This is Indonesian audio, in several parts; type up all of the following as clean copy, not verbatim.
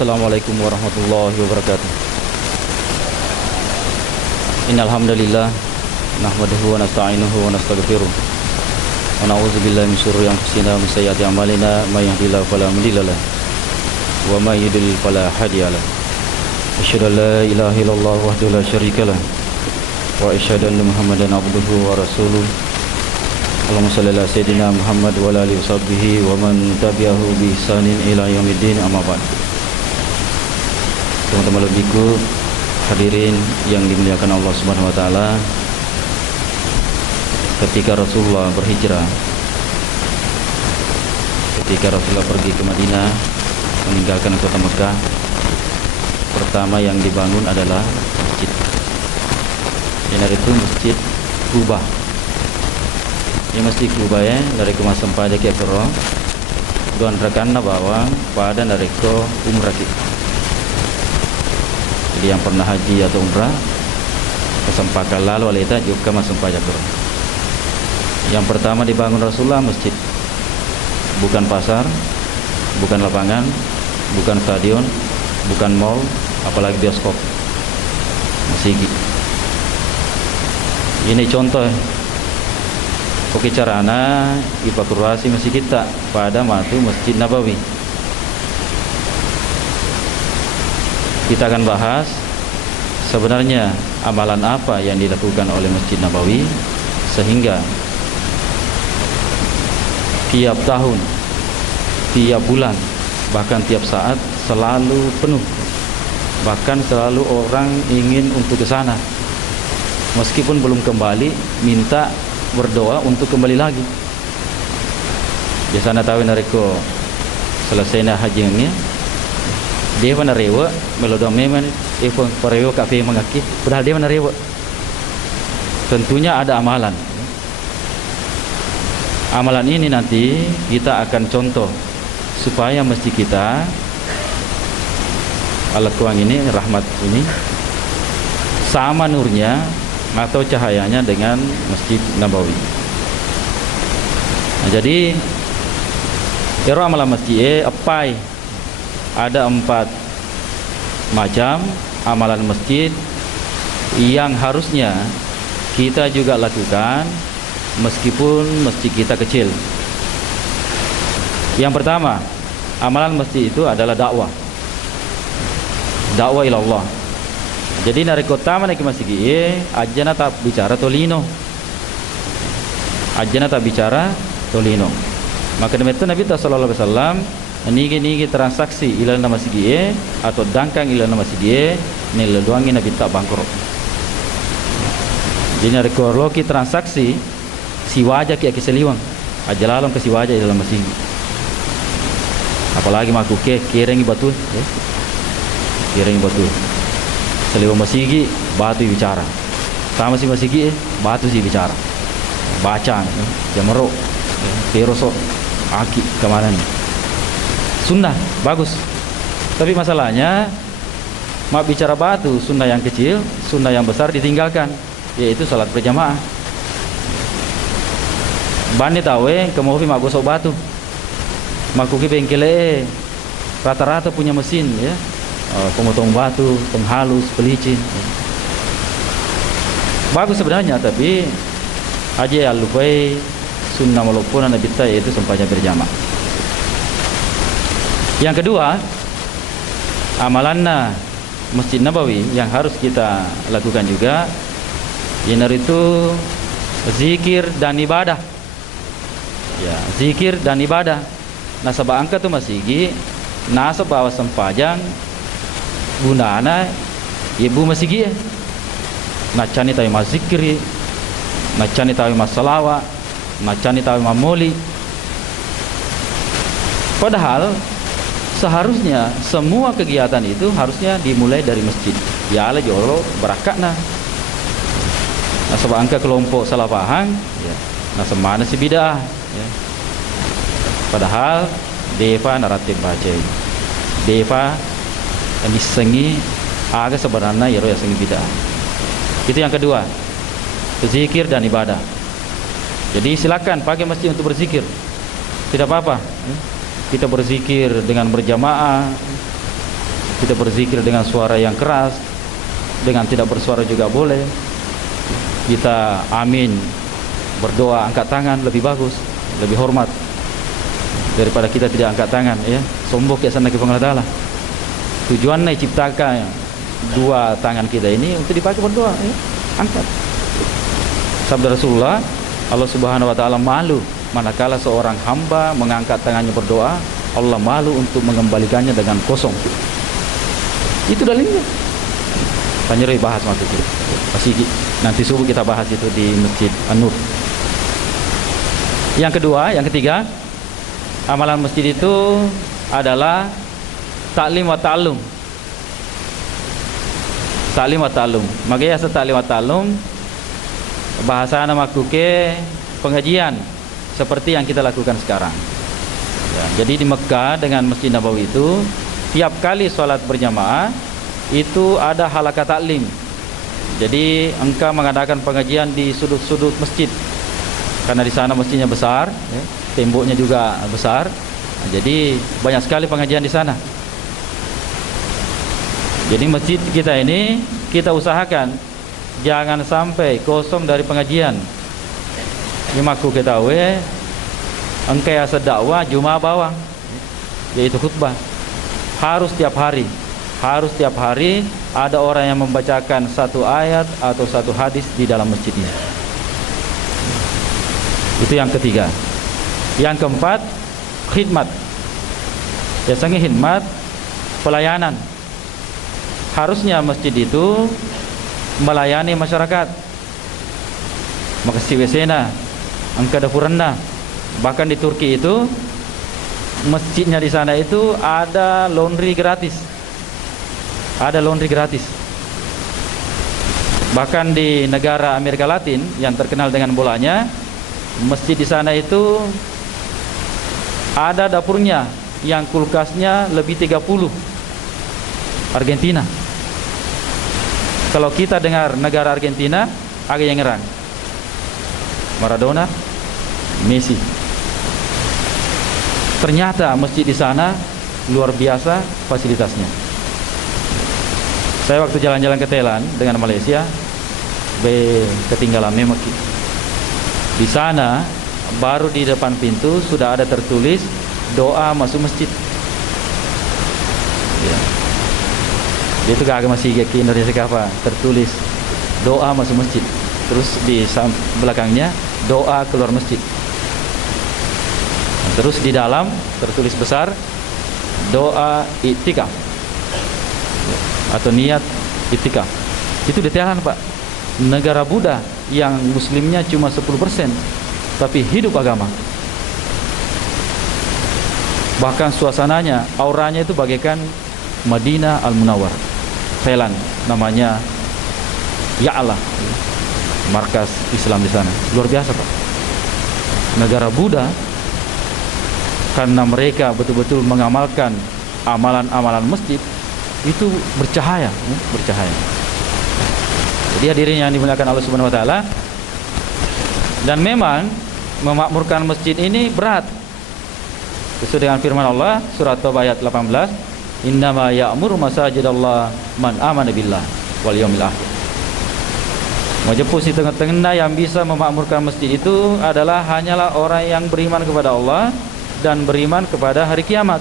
Assalamualaikum warahmatullahi wabarakatuh. Innal hamdalillah nahmaduhu wa nasta'inuhu wa nastaghfiruh wa na'udzu billahi min syururi anfusina wa min sayyiati a'malina may yahdihillahu fala mudilla lahu wa may yudlil fala hadiya lahu. Asyhadu an la ilaha illallah wahdahu la syarika lahu wa asyhadu anna Muhammadan abduhu wa rasuluh. Allahumma shalli ala sayyidina Muhammad wa ala alihi washabbihi wa man tabi'ahu bi ihsanin ila yaumiddin, amma ba'd. Teman-teman lebihku, hadirin yang dimuliakan Allah Subhanahu wa taala, ketika Rasulullah berhijrah, ketika Rasulullah pergi ke Madinah meninggalkan kota Mekah, pertama yang dibangun adalah masjid. Yang itu Masjid Quba. Ini Masjid Quba ya, dari ke masa pada ke Kero. Doan rekan bawang pada dari ke umrah. Jadi yang pernah haji atau umrah kesempatan lalu alita juga masuk pajak. Yang pertama dibangun Rasulullah masjid, bukan pasar, bukan lapangan, bukan stadion, bukan mall, apalagi bioskop. Masjid. Ini contoh oke carana evakuasi masjid kita pada matu Masjid Nabawi. Kita akan bahas sebenarnya amalan apa yang dilakukan oleh Masjid Nabawi sehingga tiap tahun, tiap bulan, bahkan tiap saat selalu penuh. Bahkan selalu orang ingin untuk ke sana. Meskipun belum kembali, minta berdoa untuk kembali lagi. Biasanya tahu nariko selesai haji ini dia mana rewa melodo meman efon parewo kafe mengaki padahal dia mana rewa. Tentunya ada amalan. Amalan ini nanti kita akan contoh supaya masjid kita Al-Quang ini, rahmat ini sama nurnya atau cahayanya dengan Masjid Nabawi. Nah, jadi ero amalan masjid apa? Ada 4 macam amalan masjid yang harusnya kita juga lakukan meskipun masjid kita kecil. Yang pertama, amalan masjid itu adalah dakwah. Dakwah ila Allah. Jadi dari kota mana ke masjid ajana tak bicara tolino. Ajana tak bicara tolino. Maka demi itu Nabi sallallahu alaihi wasallam niki transaksi ila nama masjid atau dangkang ila nama masjid nilai doangi Nabi tak bangkrut. Jadi dari korloki transaksi si wajah ki keseliwang ajalalam ke si wajah ila masjid. Apalagi maku kirengi batu ya. Kirengi batu. Seliwang masjid batu bicara. Sama si masjid batu si bicara. Baca jamro peroso aki kemana nih? Sunnah bagus, tapi masalahnya mak bicara batu sunnah yang kecil, sunnah yang besar ditinggalkan, yaitu salat berjamaah. Bani tawe kemofi mak gosok batu, makuki bengkele rata-rata punya mesin ya, pemotong batu, penghalus, pelicin. Bagus sebenarnya, tapi aja al-lufai sunnah walaupun Nabi kita yaitu sempatnya berjamaah. Yang kedua, amalanna Masjid Nabawi yang harus kita lakukan juga yaitu zikir dan ibadah. Ya, zikir dan ibadah. Nasabah angka tu masjid, nasab bawa sempajang gunana ibu masjid. Nacani tahu mazikri, nacani tahu masalawat, nacani tahu mamoli. Padahal seharusnya semua kegiatan itu harusnya dimulai dari masjid. Ya Allah jolo berakakna. Nah sebab angka kelompok salah paham, ya. Nah semana si bidah, ya. Padahal deva naratif baca. Deva ini sengi agak sebenarnya ya roh sengi bidah. Itu yang kedua. Berzikir dan ibadah. Jadi silakan pakai masjid untuk berzikir. Tidak apa-apa. Kita berzikir dengan berjamaah, Kita berzikir dengan suara yang keras, dengan tidak bersuara juga boleh. Kita amin, berdoa angkat tangan lebih bagus, lebih hormat daripada kita tidak angkat tangan, ya. Sombong ke sana ke Allah Taala. Tujuannya ciptakan dua tangan kita ini untuk dipakai berdoa, ya. Angkat. Sabda Rasulullah, Allah Subhanahu wa taala malu manakala seorang hamba mengangkat tangannya berdoa, Allah malu untuk mengembalikannya dengan kosong. Itu dalilnya. Panjang bahas waktu itu. Pasti nanti subuh kita bahas itu di Masjid An-Nur. Yang kedua, yang ketiga, amalan masjid itu adalah taklim wa ta'allum. Taklim wa ta'allum. Makanya taklim wa ta'allum bahasa nama kuke pengajian seperti yang kita lakukan sekarang. Ya, jadi di Mekah dengan Masjid Nabawi itu tiap kali sholat berjamaah itu ada halaqah taklim. Jadi engkau mengadakan pengajian di sudut-sudut masjid karena di sana masjidnya besar, ya, temboknya juga besar. Nah, jadi banyak sekali pengajian di sana. Jadi masjid kita ini kita usahakan jangan sampai kosong dari pengajian. Ini aku ketahui engkau yang sedakwah Jumat bawang, yaitu khutbah. Harus tiap hari ada orang yang membacakan satu ayat atau satu hadis di dalam masjid ini. Itu yang ketiga. Yang keempat, khidmat. Biasanya khidmat, pelayanan. Harusnya masjid itu melayani masyarakat. Makasih wesena, angka dapuranna. Bahkan di Turki itu masjidnya di sana itu ada laundry gratis. Ada laundry gratis. Bahkan di negara Amerika Latin yang terkenal dengan bolanya, masjid di sana itu ada dapurnya yang kulkasnya lebih 30. Argentina. Kalau kita dengar negara Argentina, agak yang ngerang. Maradona, Messi. Ternyata masjid di sana luar biasa fasilitasnya. Saya waktu jalan-jalan ke Thailand dengan Malaysia, ketinggalan memang. Di sana baru di depan pintu sudah ada tertulis doa masuk masjid. Ya. Itu kagak masih ke Indonesia apa tertulis doa masuk masjid. Terus di belakangnya doa keluar masjid. Terus di dalam tertulis besar doa iktikaf atau niat iktikaf. Itu di Thailand, Pak. Negara Buddha yang muslimnya cuma 10%, tapi hidup agama. Bahkan suasananya, auranya itu bagaikan Madinah Al-Munawwar, Thailand. Namanya Ya'la, markas Islam di sana. Luar biasa, Pak. Negara Buddha, karena mereka betul-betul mengamalkan amalan-amalan masjid, itu bercahaya, ya, bercahaya. Jadi hadirin yang dimuliakan Allah Subhanahu wa taala, dan memang memakmurkan masjid ini berat. Sesuai dengan firman Allah surat Taubah ayat 18, "Innama ya'muru masajidallah man amana billah wal yaumil akhir." Majapus di tengah-tengah yang bisa memakmurkan masjid itu adalah hanyalah orang yang beriman kepada Allah dan beriman kepada hari kiamat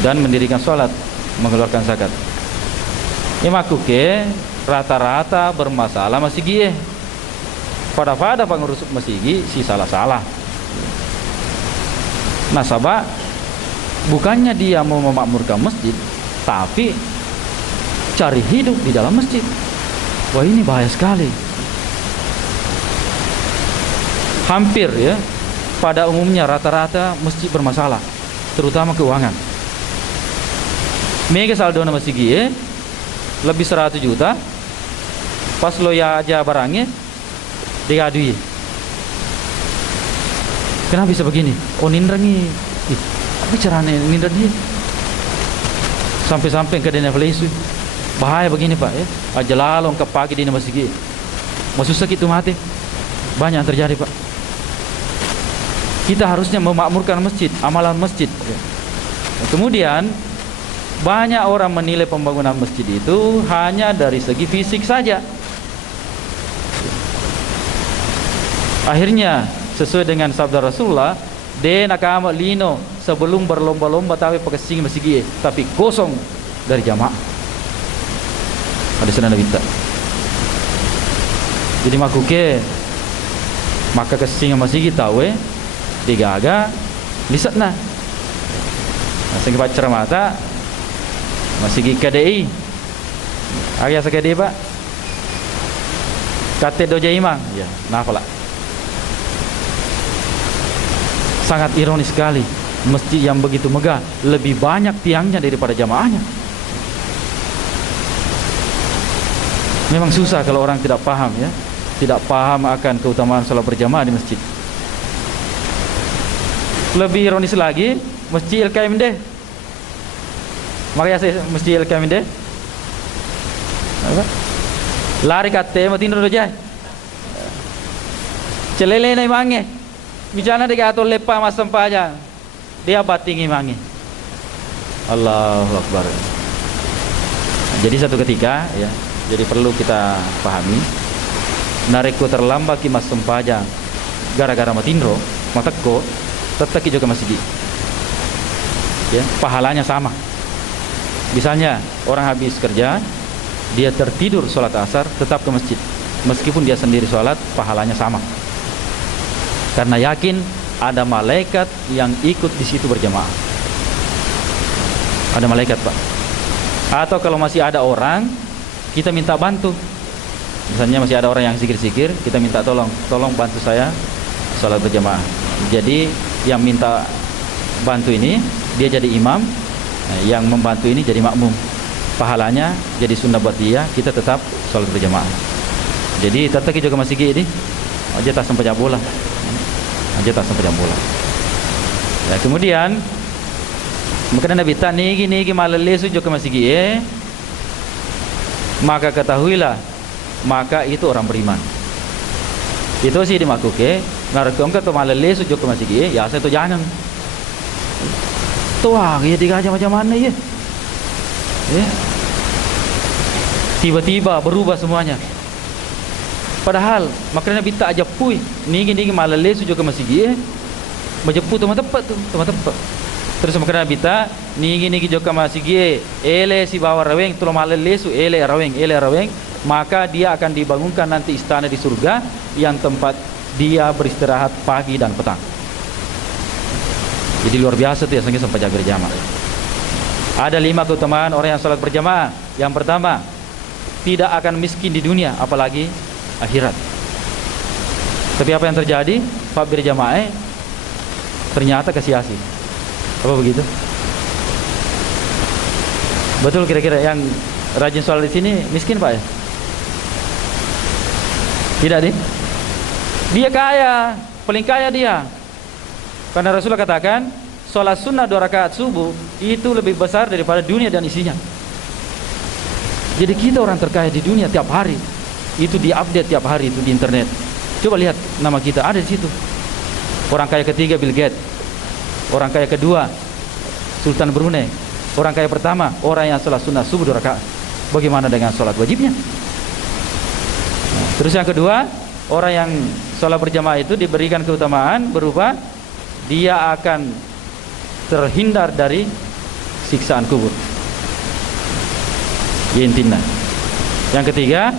dan mendirikan sholat, mengeluarkan zakat. Imakuke rata-rata bermasalah masih gie. Pada pengurus masih gie si salah-salah. Nah, sabak bukannya dia mau memakmurkan masjid, tapi cari hidup di dalam masjid. Wah, ini bahaya sekali. Hampir ya, pada umumnya rata-rata masjid bermasalah, terutama keuangan. Mega saldo na masjid lebih 100 juta. Pas lo ya aja barangnya diadui. Kenapa bisa begini? Oh, nindrangi. Apa caranya nindrangi? Sampai-sampai ke dana flesu. Bahaya begini, Pak, ya. Aja lalong ke pagi di masjid. Masuk sakit itu mati. Banyak yang terjadi, Pak. Kita harusnya memakmurkan masjid, amalan masjid. Kemudian Banyak orang menilai pembangunan masjid itu hanya dari segi fisik saja. Akhirnya sesuai dengan sabda Rasulullah, de nakama lino sebelum berlomba-lomba tapi pakasing masjid tapi kosong dari jamaah. Ada sana Nabi tak. Jadi makuke maka kesing masjid tahu digaga lisat nah. Sing baca mata masjid KDI. Agak sekali Pak. Kate doja imang. Ya, nah pula. Sangat ironis sekali, masjid yang begitu megah lebih banyak tiangnya daripada jamaahnya. Memang susah kalau orang tidak paham ya, tidak paham akan keutamaan salat berjamaah di masjid. Lebih ironis lagi, masjid LKMD. Makanya saya masjid LKMD. Lari kate mati nro jai. Celele na imange. Mijana deka atau lepa mas sampaja. Dia bating imange. Allahu Akbar. Jadi satu ketika ya, jadi perlu kita pahami nareko terlambat ki mas sampaja gara-gara matindro, matakko tetap juga masjid. Ya, pahalanya sama. Misalnya orang habis kerja, dia tertidur sholat asar, tetap ke masjid. Meskipun dia sendiri sholat, pahalanya sama. Karena yakin ada malaikat yang ikut di situ berjamaah. Ada malaikat Pak. Atau kalau masih ada orang, kita minta bantu. Misalnya masih ada orang yang zikir-zikir, kita minta tolong bantu saya sholat berjamaah. Jadi yang minta bantu ini dia jadi imam, yang membantu ini jadi makmum. Pahalanya jadi sunnah buat dia, kita tetap sholat berjamaah. Jadi tetap juga masih ini aja tak sampai bola. Aja tak sampai bola. Ya, kemudian maka Nabi tak niki malale sujo ke masih maka ketahuilah maka itu orang beriman. Itu sih dimakuke ngarekom ke to malale sujo ke masih ya saya tu jangan. Tuah ya digaja macam mana ya? Tiba-tiba berubah semuanya. Padahal makanya Nabi tak ajapui niki malale sujo ke masjid majepu tepat tu tepat. Terus makanya Nabi tak niki joka masjid ele si bawa raweng tu malale su ele raweng maka dia akan dibangunkan nanti istana di surga yang tempat dia beristirahat pagi dan petang. Jadi luar biasa tuh ya sampai jaga berjamaah. Ada 5 keutamaan orang yang salat berjamaah. Yang pertama, tidak akan miskin di dunia apalagi akhirat. Tapi apa yang terjadi? Pak berjamaah ternyata kesia-sia. Apa begitu? Betul kira-kira yang rajin sholat di sini miskin Pak ya? Tidak deh. Dia kaya, paling kaya dia. Karena Rasulullah katakan, sholat sunnah 2 rakaat subuh itu lebih besar daripada dunia dan isinya. Jadi kita orang terkaya di dunia tiap hari. Itu diupdate tiap hari itu di internet. Coba lihat nama kita ada di situ. Orang kaya ketiga Bill Gates. Orang kaya kedua Sultan Brunei. Orang kaya pertama orang yang sholat sunnah subuh 2 rakaat. Bagaimana dengan sholat wajibnya? Terus yang kedua, orang yang sholat berjamaah itu diberikan keutamaan berupa dia akan terhindar dari siksaan kubur. Intinya. Yang ketiga,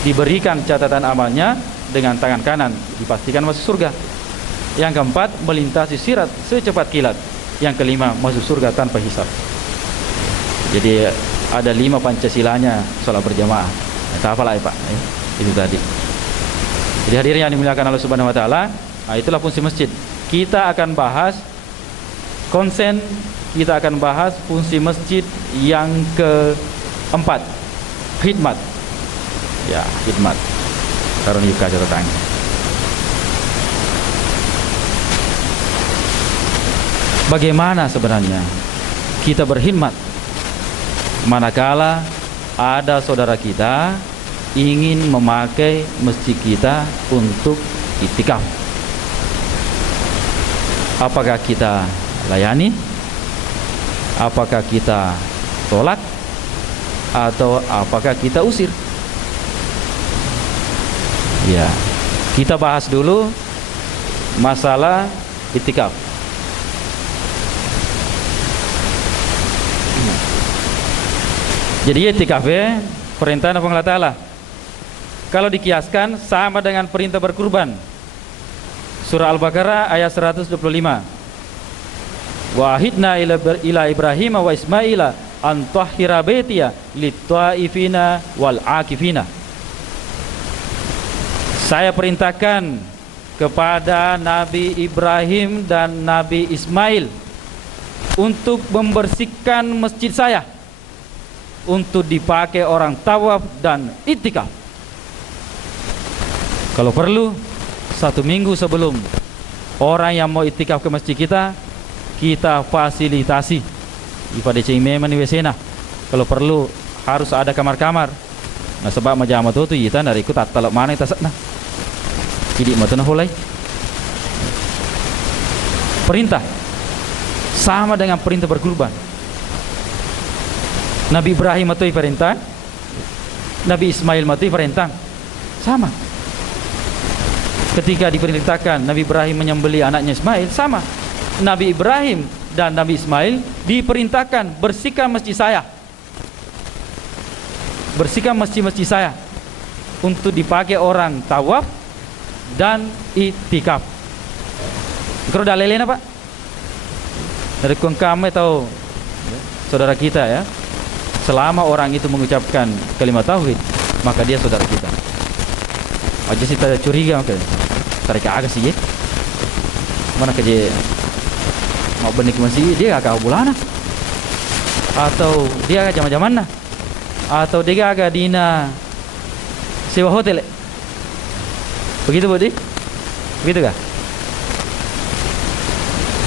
diberikan catatan amalnya dengan tangan kanan, dipastikan masuk surga. Yang keempat, melintasi sirat secepat kilat. Yang kelima, masuk surga tanpa hisab. Jadi ada 5 Pancasilanya sholat berjamaah. Tak apalah ya Pak, itu tadi. Jadi hadirin yang dimuliakan Allah Subhanahu Wa Taala, itulah fungsi masjid. Kita akan bahas konsen, kita akan bahas fungsi masjid yang keempat, khidmat. Ya, khidmat. Taruh di catatan. Bagaimana sebenarnya kita berkhidmat manakala ada saudara kita ingin memakai masjid kita untuk iktikaf? Apakah kita layani Apakah kita tolak atau apakah kita usir? Ya, kita bahas dulu masalah itikaf. Jadi itikaf perintah Allah Ta'ala. Kalau dikiaskan sama dengan perintah berkurban. Surah Al-Baqarah ayat 125. Wa ahidna ila Ibrahim wa Ismaila an tahhira baitiya lit-taifina wal akifina. Saya perintahkan kepada Nabi Ibrahim dan Nabi Ismail untuk membersihkan masjid saya, untuk dipakai orang tawaf dan itikaf. Kalau perlu 1 minggu sebelum orang yang mau itikaf ke masjid kita fasilitasi ipada cimema ni wesena. Kalau perlu harus ada kamar-kamar. Nah sebab majama tu kita dari ikut talak mana kita sakna. Jadi mata na hulai. Perintah sama dengan perintah berkurban. Nabi Ibrahim matui perintah, Nabi Ismail matui perintah, sama. Ketika diperintahkan Nabi Ibrahim menyembelih anaknya Ismail, sama. Nabi Ibrahim dan Nabi Ismail diperintahkan bersihkan masjid saya, bersihkan masjid-masjid saya untuk dipakai orang tawaf dan itikaf. Kalau dah lelena Pak, dari kaum kami atau saudara kita ya. Selama orang itu mengucapkan kalimat tauhid, maka dia saudara kita. Aja sih tak curiga maka tarik agak sih ya. Mana kerja mau benik masih dia agak bulana, atau dia agak zaman-zaman nah, atau dia agak dina sewa hotel. Begitu Budi? Begitu kah?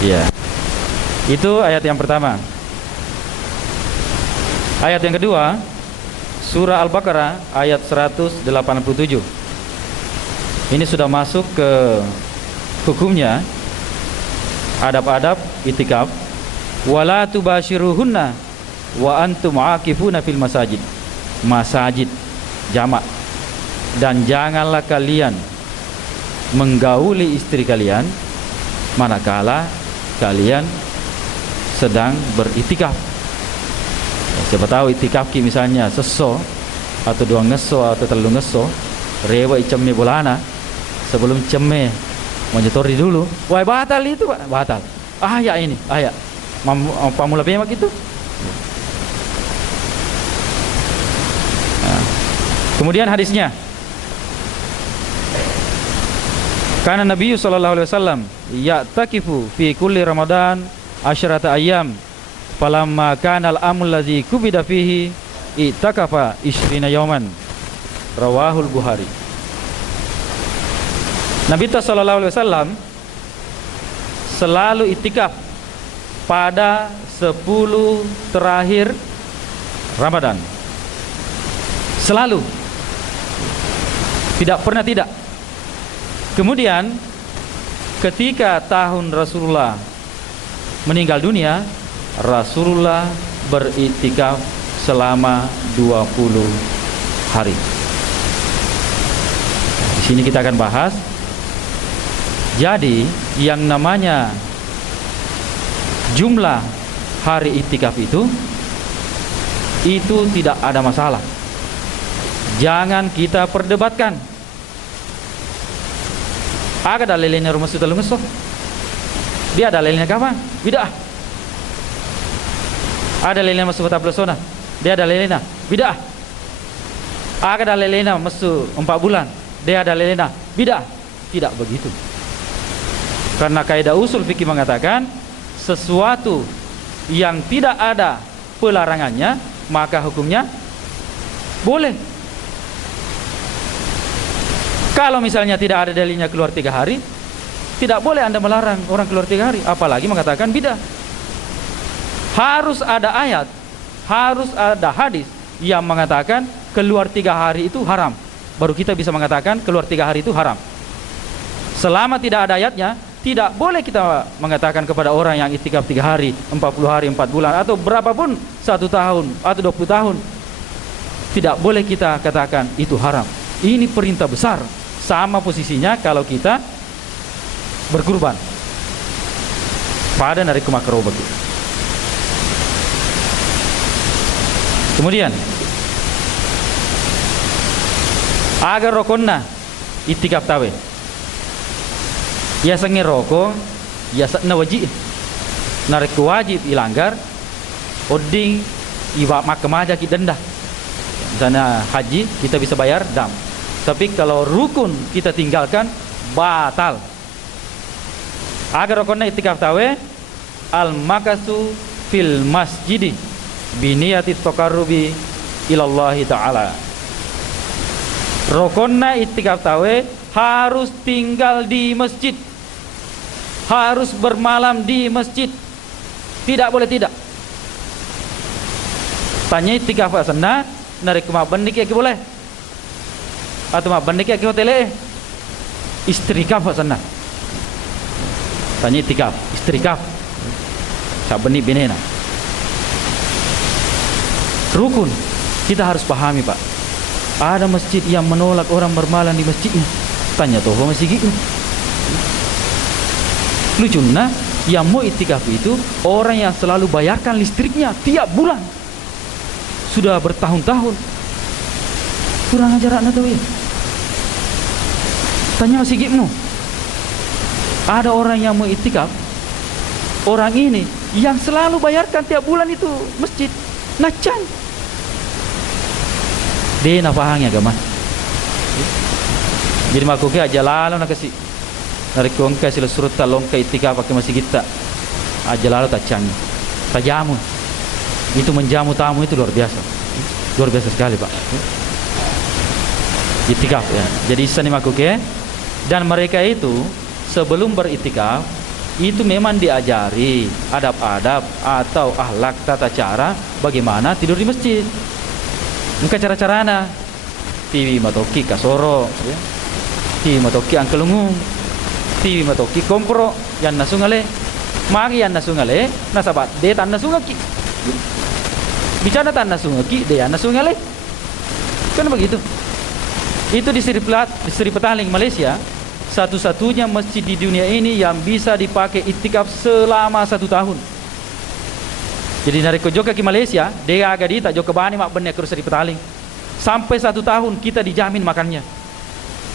Iya. Itu ayat yang pertama. Ayat yang kedua, surah Al-Baqarah ayat 187. Ini sudah masuk ke hukumnya, adab-adab itikaf. Wala tubashiruhunna wa antum aakifuna fil masajid. Masajid jamak. Dan janganlah kalian menggauli istri kalian manakala kalian sedang beritikaf. Siapa tahu itikaf ki misalnya seso atau 2 ngeso atau 3 ngeso, rewa icemme bolana sebelum cemme menyetori dulu. Wah batal itu Pak, batal. Ya ini, ya. Pamula bemak itu. Nah. Kemudian hadisnya. Karena Nabi sallallahu alaihi wasallam ya'takifu fi kulli Ramadan 10 ayyam. Falamma kana al-amul ladzi kubida fihi itakafa 20 yawman. Rawahul Bukhari. Nabi sallallahu alaihi wasallam selalu itikaf pada 10 terakhir Ramadan. Selalu. Tidak pernah tidak. Kemudian ketika tahun Rasulullah meninggal dunia, Rasulullah beritikaf selama 20 hari. Di sini kita akan bahas. Jadi yang namanya jumlah hari itikaf itu tidak ada masalah. Jangan kita perdebatkan. Ada dalilnya rumah sudah lungeso. Dia ada dalilnya kapan? Bidah. Ada dalilnya masuk kota Plesona. Dia ada dalilnya bidah. Ada dalilnya masuk 4 bulan. Dia ada dalilnya bidah. Tidak begitu. Karena kaidah usul fikih mengatakan sesuatu yang tidak ada pelarangannya maka hukumnya boleh. Kalau misalnya tidak ada dalilnya keluar 3 hari, tidak boleh Anda melarang orang keluar 3 hari, apalagi mengatakan bidah. Harus ada ayat, harus ada hadis yang mengatakan keluar 3 hari itu haram. Baru kita bisa mengatakan keluar 3 hari itu haram. Selama tidak ada ayatnya, tidak boleh kita mengatakan kepada orang yang itikaf 3 hari, 40 hari, 4 bulan, atau berapapun, 1 tahun atau 20 tahun. Tidak boleh kita katakan itu haram. Ini perintah besar. Sama posisinya kalau kita berkurban pada hari kemakruh begitu. Kemudian agar rokonna itikaf tawe ya sange roko ya sakna wajib narik wajib ilanggar oding iwa makam aja ki denda. Misalnya haji kita bisa bayar dam, tapi kalau rukun kita tinggalkan batal. Agar rokonna itikaf tawe al makasu fil masjidi biniyati taqarrubi ilallahi ta'ala. Rokonna itikaf tawe harus tinggal di masjid, harus bermalam di masjid, tidak boleh tidak. Tanya itikaf sana narik ke mabandik ya boleh, atau mabandik ya hotel istrikaf sana. Tanya itikaf istrikaf sabeni benena rukun. Kita harus pahami Pak, ada masjid yang menolak orang bermalam di masjidnya. Tanya tuh masjid itu lucunya yang mau itikaf itu orang yang selalu bayarkan listriknya tiap bulan sudah bertahun-tahun. Kurang ajar anak tuh ya. Tanya masjidmu, ada orang yang mau itikaf, orang ini yang selalu bayarkan tiap bulan itu masjid nacan dia nafahangnya agama. Jadi makuke aja lalu nak kasih narik kongkai sila surut talongkai itikaf pakai masjid kita aja lalu tak canggih tak jamu itu menjamu tamu itu luar biasa sekali Pak. Itikaf ya. Jadi sani makuke dan mereka itu sebelum beritikaf itu memang diajari adab-adab atau akhlak tata cara bagaimana tidur di masjid. Muka cara-carana TV matoki kasoro ya. TV matoki angkelungung, TV matoki kompro yang nasungale magi yang nasungale nasabat de tan nasungaki bicara tan nasungaki de yang nasungale kan begitu. Itu di Sri Petaling Malaysia satu-satunya masjid di dunia ini yang bisa dipakai itikaf selama 1 tahun. Jadi dari Joka ke Malaysia, dia agak di tak Joka bani mak benek ke Sri Petaling. Sampai 1 tahun kita dijamin makannya.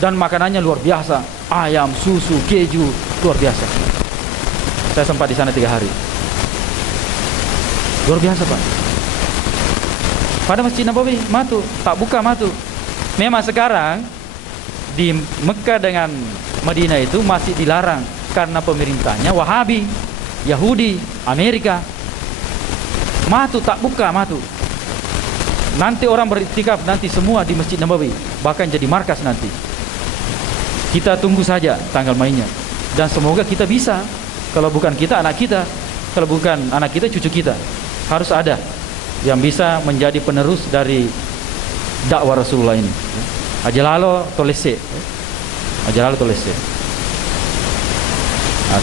Dan makanannya luar biasa. Ayam, susu, keju, luar biasa. Saya sempat di sana 3 hari. Luar biasa Pak. Pada Masjid Nabawi, matu, tak buka matu. Memang sekarang di Mekah dengan Madinah itu masih dilarang karena pemerintahnya Wahabi, Yahudi, Amerika. Matu tak buka matu. Nanti orang beriktikaf nanti semua di Masjid Nabawi, bahkan jadi markas nanti. Kita tunggu saja tanggal mainnya dan semoga kita bisa. Kalau bukan kita anak kita, kalau bukan anak kita cucu kita, harus ada yang bisa menjadi penerus dari dakwah Rasulullah ini. Ajalalo tolese. Ajalalo tolese.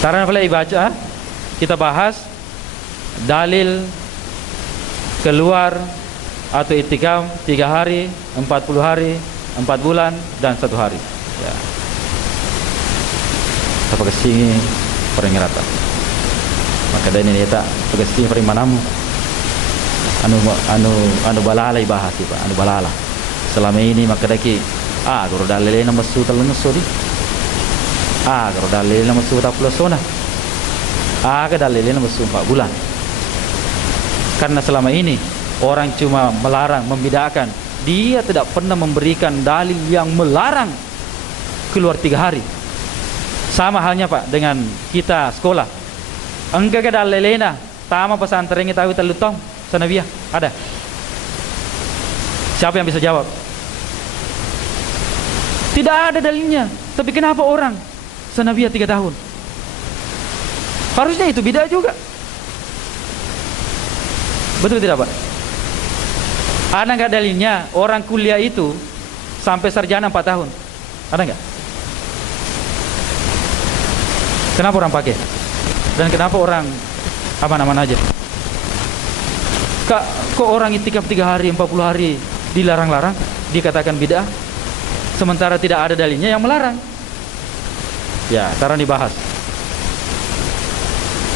Tarana pula ibaca kita bahas dalil keluar atau itikaf 3 hari, 40 hari, 4 bulan dan 1 hari. Ya. Apa kesini orang rata. Maka dari ini tak kesini orang manamu. Anu balala ibahas Pak, anu balala. Selama ini maka daki guru dalil nama su talun suri. Guru dalil nama su tak puluh sona. Ke dalil nama su 4 bulan. Karena selama ini orang cuma melarang, membedakan. Dia tidak pernah memberikan dalil yang melarang keluar 3 hari. Sama halnya Pak dengan kita sekolah. Engkau ke dalilena, tama pesantren kita tahu telutong sanawiyah ada. Siapa yang bisa jawab? Tidak ada dalilnya. Tapi kenapa orang sanawiyah 3 tahun? Harusnya itu beda juga. Betul tidak Pak? Ada nggak dalilnya orang kuliah itu sampai sarjana 4 tahun? Ada nggak? Kenapa orang pakai? Dan kenapa orang aman-aman aja? Kok orang itikaf 3 hari, 40 hari dilarang-larang, dikatakan bid'ah, sementara tidak ada dalilnya yang melarang? Ya, sekarang dibahas.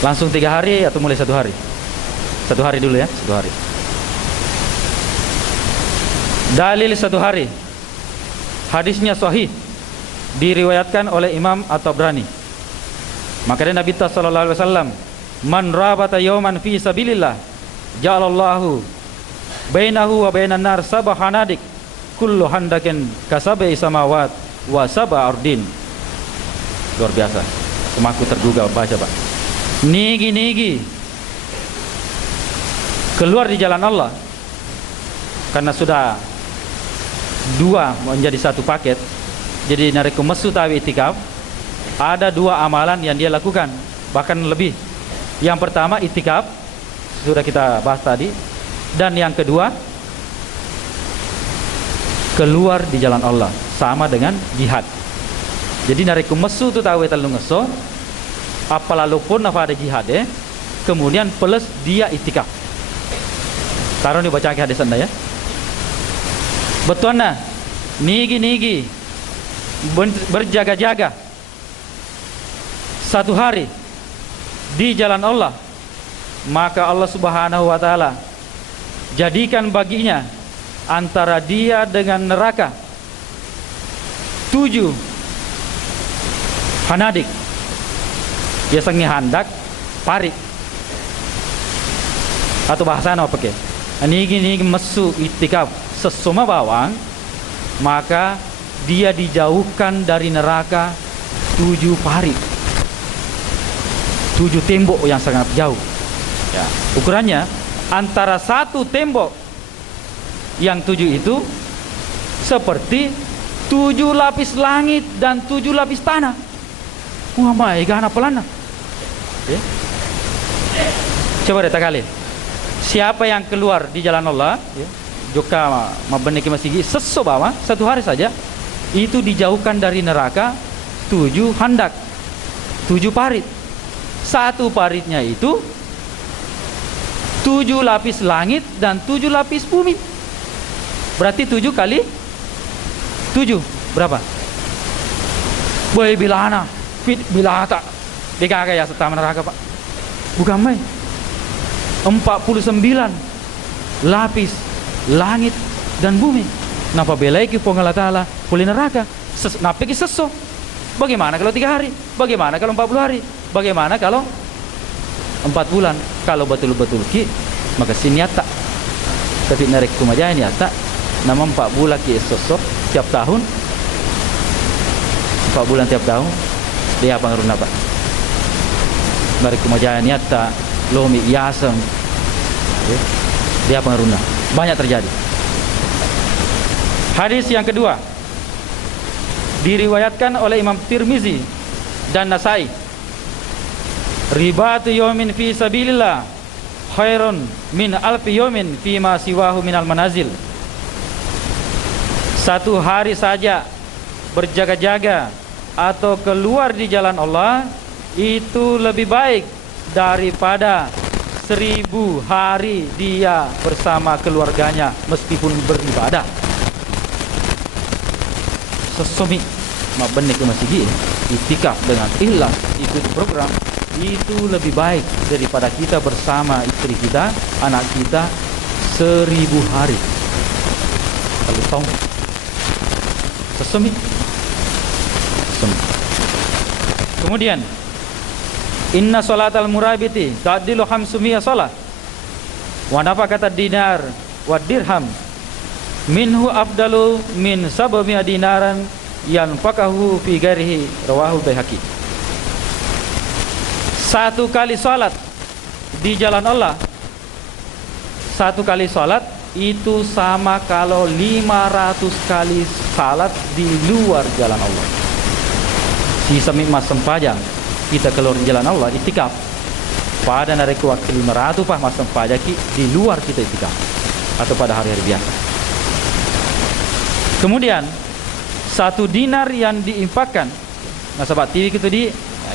Langsung 3 hari atau mulai 1 hari? 1 hari dulu ya, 1 hari. Dalil 1 hari. Hadisnya sahih, diriwayatkan oleh Imam At-Tabrani. Maka Nabi sallallahu alaihi wasallam, "Man rabata yawman fi sabilillah, ja'alallahu bainahu wa bainan nar sab'a hanadik, kullu handakin kasabi samawat wa sab'a ardin." Luar biasa. Semaku tergugah baca, Pak. Nigi keluar di jalan Allah, karena sudah 2 menjadi 1 paket. Jadi nariku mesu tawi itikaf, ada 2 amalan yang dia lakukan, bahkan lebih. Yang pertama itikaf, sudah kita bahas tadi, dan yang kedua keluar di jalan Allah, sama dengan jihad. Jadi nariku mesu tu tawi talung ngeso, apalapun apa ada jihad kemudian plus dia itikaf. Taruh dibaca hadis Anda ya. Betul nah, nigi berjaga-jaga 1 hari di jalan Allah, maka Allah Subhanahu wa taala jadikan baginya antara dia dengan neraka 7 hanadik. Biasanya handak parik, atau bahasa apa ke? Nigi mesu itikaf sesama bawang, maka dia dijauhkan dari neraka 7 parik, 7 tembok yang sangat jauh. Ya, ukurannya antara 1 tembok yang 7 itu seperti 7 lapis langit dan 7 lapis tanah. Wah, mai gana pelana. Coba deh kali. Siapa yang keluar di jalan Allah, joka mabeneki masigi seso bawa 1 hari saja, itu dijauhkan dari neraka 7 handak, 7 parit. 1 paritnya itu 7 lapis langit dan 7 lapis bumi. Berarti 7 kali 7 berapa? Boy bilana, fit bilata. Dikagak ya setama neraka, Pak. Bukan main. 49 lapis langit dan bumi. Napa belai ki Allah Ta'ala puli neraka? Napa ki seso? Bagaimana kalau 3 hari? Bagaimana kalau 40 hari? Bagaimana kalau 4 bulan? Kalau betul-betul ki, maka sinyata. Tapi narek kumajaya nyata. Nama 4 bulan ki seso tiap tahun. 4 bulan tiap tahun. Dia apa ngaruna, Pak? Narek kumajaya nyata. Lomi yasem, dia pengaruna banyak terjadi. Hadis yang kedua diriwayatkan oleh Imam Tirmizi dan Nasai. Ribatu yawmin fi sabilillah khairun min alfi yawmin fi ma siwahu minal manazil. 1 hari saja berjaga-jaga atau keluar di jalan Allah itu lebih baik daripada 1000 hari dia bersama keluarganya meskipun beribadah. Sesumi mabenek masigi itikaf dengan ikhlas ikut program itu lebih baik daripada kita bersama istri kita, anak kita 1000 hari. Kalau tahu sesumi. Kemudian inna salatal murabiti ta'dilu 500 salat wa nafaqata dinar wa dirham minhu afdalu min 700 dinaran yanfaqahu fi ghairihi, rawahu Baihaqi. 1 kali salat di jalan Allah, 1 kali salat itu sama kalau 500 kali salat di luar jalan Allah. Sisa mas sempajang kita keluar jalan Allah itikaf pada hari waktu 500 pak masam pajaki di luar kita itikaf atau pada hari-hari biasa. Kemudian 1 dinar yang diinfakkan, nah sahabat TV itu di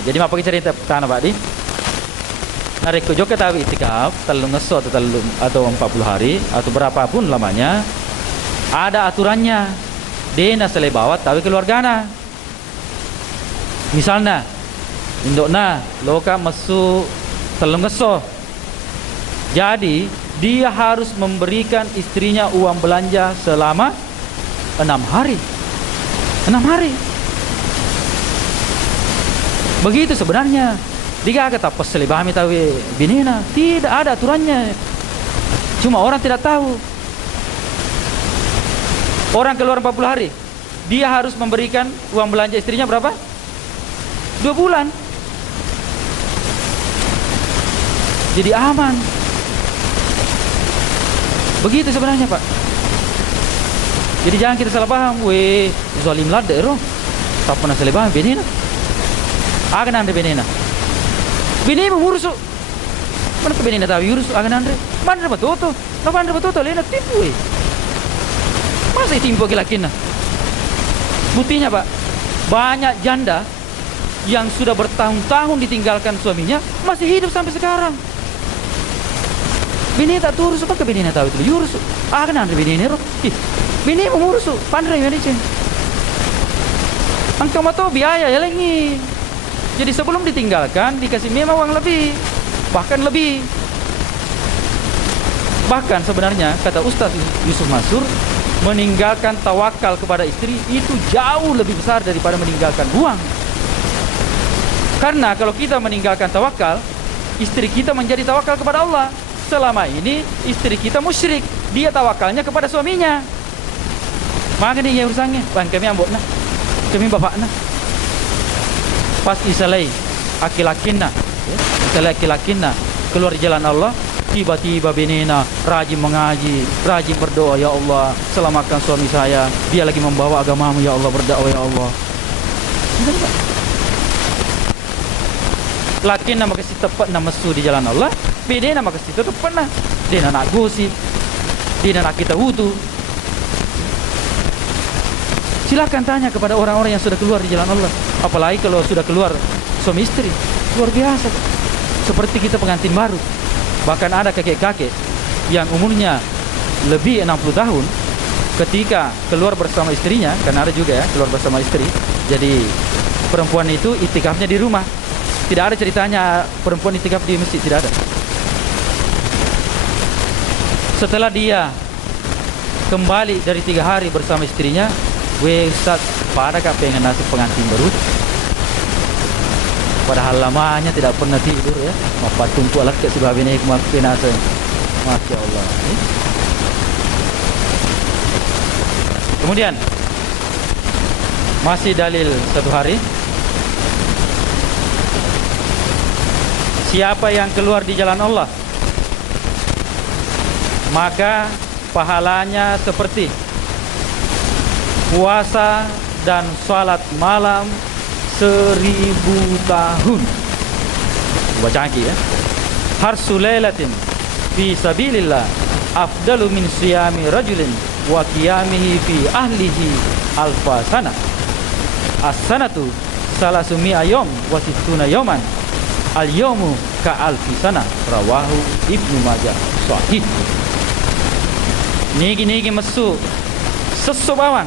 Jadi apa cerita tanah Pak di? Nareko juga tahu itikaf telung ngeso atau 40 hari atau berapapun lamanya, ada aturannya. Dena selebawat tahu keluargana. Misalnya indokna loka mesu telung ngeso. Jadi dia harus memberikan istrinya uang belanja selama 6 hari. 6 hari. Begitu sebenarnya. Dia kata pas selebahami tahu binina, tidak ada aturannya. Cuma orang tidak tahu. Orang keluar 40 hari, dia harus memberikan uang belanja istrinya berapa? 2 bulan. Jadi aman. Begitu sebenarnya Pak. Jadi jangan kita salah paham. Weh, zalim lada ero. Tak pernah selebahami binina. Akan anda binina. Bini mengurus. Mana ke bini tahu urus akan andre. Mana betul tu? Kenapa andre betul tu? Lena tipu. Masa timpo kilakin. Buktinya Pak, banyak janda yang sudah bertahun-tahun ditinggalkan suaminya masih hidup sampai sekarang. Bini tak turus apa ke bini tahu itu urus. Akan andre bini ni. Bini mengurus. Pandai bini cen. Angka mato biaya ya lagi. Jadi sebelum ditinggalkan dikasih memang uang lebih, bahkan lebih. Bahkan sebenarnya kata Ustaz Yusuf Mansur, meninggalkan tawakal kepada istri itu jauh lebih besar daripada meninggalkan uang. Karena kalau kita meninggalkan tawakal, istri kita menjadi tawakal kepada Allah. Selama ini istri kita musyrik, dia tawakalnya kepada suaminya. Makanya dia urusannya, bang kami ambok nah, kami bapak nah. Pas isalai aki-lakinna, isalai aki-lakinna keluar di jalan Allah, tiba-tiba benena rajin mengaji, rajin berdoa, ya Allah selamatkan suami saya, dia lagi membawa agamamu ya Allah, berdakwah ya Allah. Lakin nama kasih tepat nama su di jalan Allah, benena nama kasih tepat nah, dia nak gosip, dia nak kita wudu. Silakan tanya kepada orang-orang yang sudah keluar di jalan Allah. Apalagi kalau sudah keluar suami istri, luar biasa. Seperti kita pengantin baru. Bahkan ada kakek-kakek yang umurnya lebih 60 tahun ketika keluar bersama istrinya, karena ada juga ya keluar bersama istri. Jadi perempuan itu itikafnya di rumah. Tidak ada ceritanya perempuan itikaf di masjid, tidak ada. Setelah dia kembali dari 3 hari bersama istrinya, weh Ustaz, pada kak pengen nasib pengantin baru. Padahal lamanya tidak pernah tidur ya. Apa tumpu alat ke sebab ini kemakin nasa. Masya Allah. Kemudian masih dalil 1 hari. Siapa yang keluar di jalan Allah, maka pahalanya seperti puasa dan salat malam 1000 tahun. Baca lagi ya. Harsu lailatin fi sabilillah afdalu min siyami rajulin wa qiyamihi fi ahlihi alfa sana. As-sanatu salasumia yawm wa sittuna yawman. Al-yawmu ka alfi sana. Rawahu Ibnu Majah sahih. Niki masuk seseorang,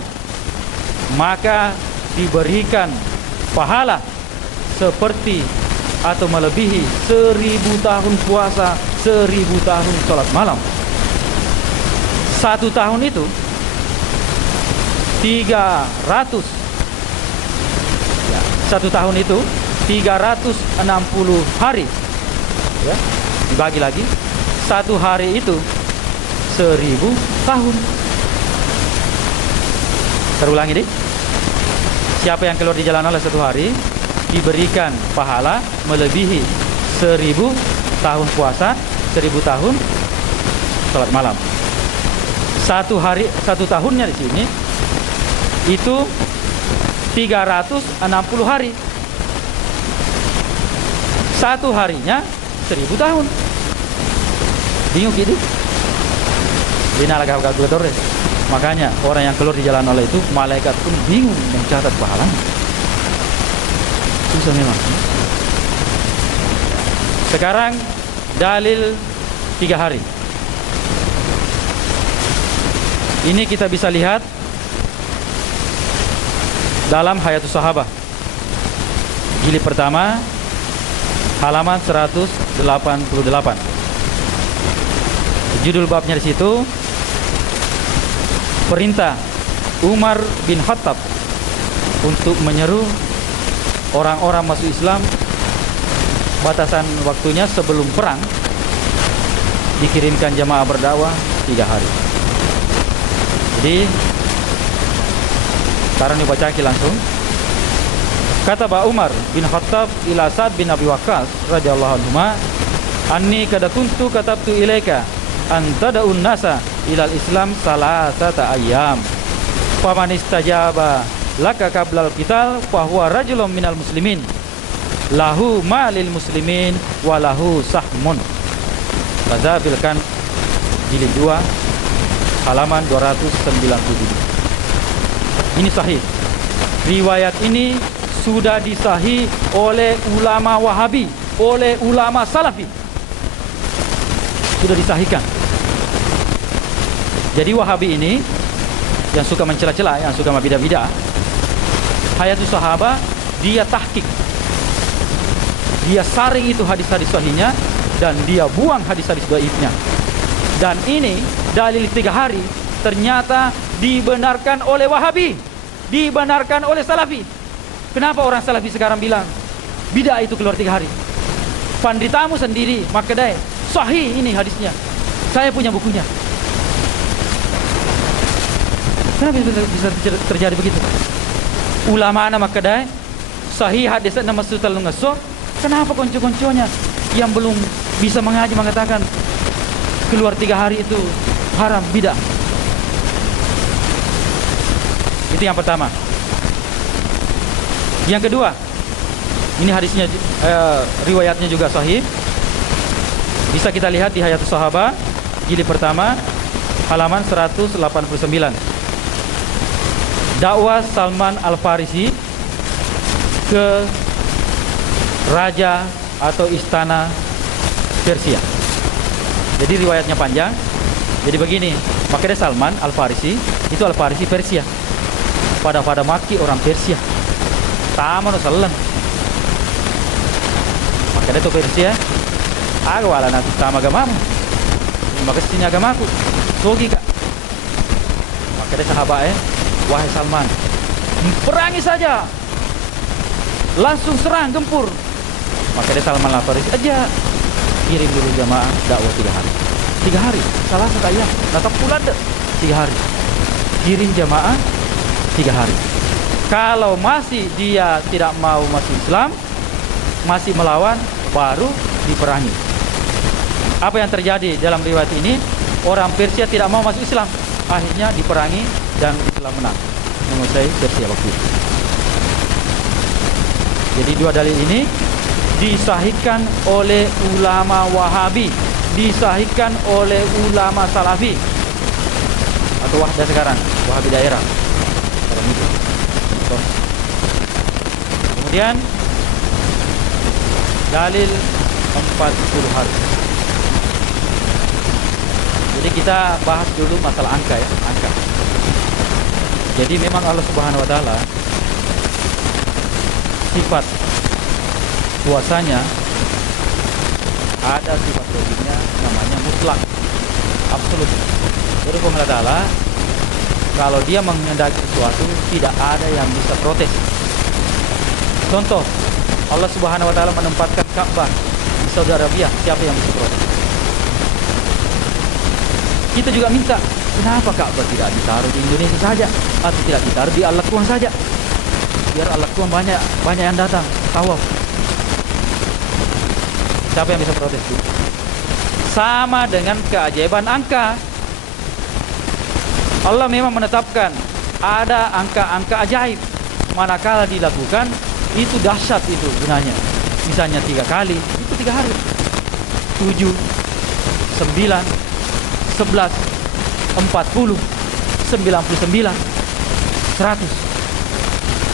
maka diberikan pahala seperti atau melebihi 1000 tahun puasa, 1000 tahun salat malam. 1 tahun itu 300 ya, 1 tahun itu 360 hari ya, dibagi lagi 1 hari itu 1000 tahun. Terulangi deh. Siapa yang keluar di jalan Allah 1 hari diberikan pahala melebihi 1000 tahun puasa, 1000 tahun salat malam. 1 hari, 1 tahunnya di sini itu 360 hari. 1 harinya 1000 tahun. Bingung gitu? Bina lagak kalkulator deh. Makanya orang yang keluar di jalan Allah itu malaikat pun bingung mencatat pahalanya. susah memang. Sekarang dalil 3 hari. Ini kita bisa lihat dalam Hayatus Sahabah jilid pertama halaman 188. Judul babnya di situ, perintah Umar bin Khattab untuk menyeru orang-orang masuk Islam. Batasan waktunya sebelum perang, dikirimkan jamaah berdakwah 3 hari. Jadi sekarang dibacakan langsung. Kata Umar bin Khattab ila Sa'd bin Abi Waqqas radhiyallahu anhu, anni kada kuntu katabtu ilaika an tad'un nasa ilal Islam salasata ayyam. Faman istajaba laka qablal qital fa huwa rajulun minal muslimin. Lahu malil muslimin walahu sahmun. Tazabilkan jilid 2 halaman 297. Ini sahih. Riwayat ini sudah disahih oleh ulama Wahabi, oleh ulama Salafi. Sudah disahihkan. Jadi Wahabi ini yang suka mencela-cela, yang suka bidah-bidah, Hayatus Sahabah dia tahqiq. Dia saring itu hadis-hadis sahihnya dan dia buang hadis-hadis dhaifnya. Dan ini dalil 3 hari ternyata dibenarkan oleh Wahabi, dibenarkan oleh Salafi. Kenapa orang Salafi sekarang bilang bidah itu keluar 3 hari? Panditamu sendiri Makkadai sahih ini hadisnya, saya punya bukunya. Kenapa bisa terjadi begitu? Ulama anak Makkadai sahih hadis nama Sultan Lungaso. Kenapa konco-konconya yang belum bisa mengaji mengatakan keluar 3 hari itu haram, bidah? Itu yang pertama. Yang kedua, ini hadisnya, riwayatnya juga sahih. Bisa kita lihat di Hayatus Sahabah jilid pertama halaman 189. Dakwah Salman Al-Farisi ke raja atau istana Persia. Jadi riwayatnya panjang. Jadi begini, makanya Salman Al-Farisi itu Al-Farisi Persia. Pada maki orang Persia. Taman Salman. Makanya itu Persia. Agak nanti sama agamamu. Maka sini agamaku. Sogi kak. Makanya sahabat wahai Salman, perangi saja. Langsung serang, gempur. Makanya Salman Al-Farisi aja kirim dulu jamaah dakwah 3 hari. 3 hari, salah satu ayat. Natap pula 3 hari. Kirim jamaah 3 hari. Kalau masih dia tidak mau masuk Islam, masih melawan, baru diperangi. Apa yang terjadi dalam riwayat ini? Orang Persia tidak mau masuk Islam, akhirnya diperangi dan Islam menang, menguasai Persia waktu itu. Jadi 2 dalil ini disahihkan oleh ulama Wahabi, disahihkan oleh ulama Salafi atau Wahdah sekarang, Wahabi daerah. Kemudian dalil 40 hari. Jadi kita bahas dulu masalah angka ya, angka. Jadi memang Allah Subhanahu wa taala sifat kuasanya ada sifat wujudnya namanya mutlak, absolut. Jadi Allah Taala kalau dia menghendaki sesuatu tidak ada yang bisa protes. Contoh, Allah Subhanahu wa taala menempatkan Ka'bah di Saudi Arabia, siapa yang bisa protes? Kita juga minta, kenapa Ka'bah tidak ditaruh di Indonesia saja atau tidak ditaruh di Al-Quwan saja? Biar Al-Quwan banyak yang datang tawaf. Siapa yang bisa protes itu? Sama dengan keajaiban angka. Allah memang menetapkan ada angka-angka ajaib. Manakala dilakukan itu dahsyat itu gunanya. Misalnya 3 kali itu 3 hari. 7, 9, 11, 40, 99, 100.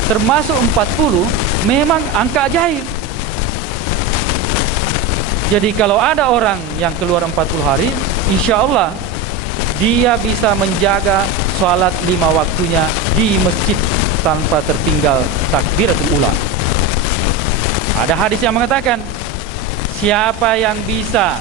Termasuk 40 memang angka ajaib. Jadi kalau ada orang yang keluar 40 hari, insya Allah dia bisa menjaga sholat 5 waktunya di masjid tanpa tertinggal takbiratul ula. Ada hadis yang mengatakan, siapa yang bisa